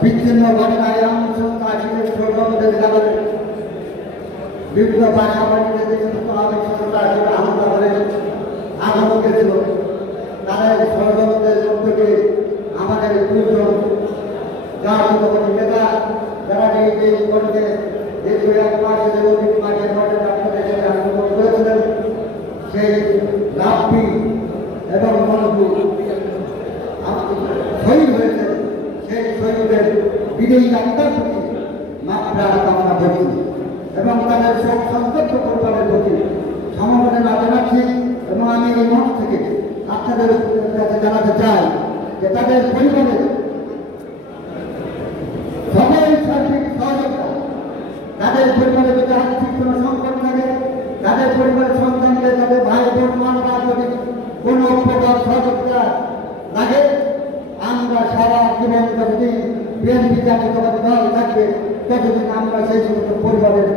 বিচ্ছিন্ন ঘটনায় কাশ্মীরের স্বর্গদের কারণে বিভিন্ন ভাষাবাণীতে যে সমস্ত আমির সরকার আহত করে আহত গেছিল তারা এই ষড়যন্ত্রের মধ্যে আমাদের দুজন জাতীয়তাবাদী নেতা যারা এই করতে দীর্ঘ 1 মাস এবং 2 মাসের মধ্যে আপনাদের সাথে আন্দোলন করেছিলেন সেই রাব্বি এবং মনপুর শহীদ হয়েছে সেই শহীদের বিদেয়ী আত্মার প্রতি মাত্রার কামনা করি এবং তাদের সব সংক্ষিপ্ত পরিবারের প্রতি সমবেদনা জানাচ্ছি এবং আমি এই মঞ্চ থেকে আপনাদের কাছে জানাতে চাই যে তাদের পরিবারের সবাই সার্বিক সহযোগিতা তাদের পরিবারে যদি আর্থিক কোনো সংকট থাকে তাদের পরিবারের সন্তানদের তাদের ভাই বোন মানবা যদি কোনো প্রকার সহযোগিতা লাগে আমরা সারা জীবন যতদিন বিএনপি জাতীয়তাবাদী দল থাকবে ততদিন আমরা সেই সমস্ত পরিবারের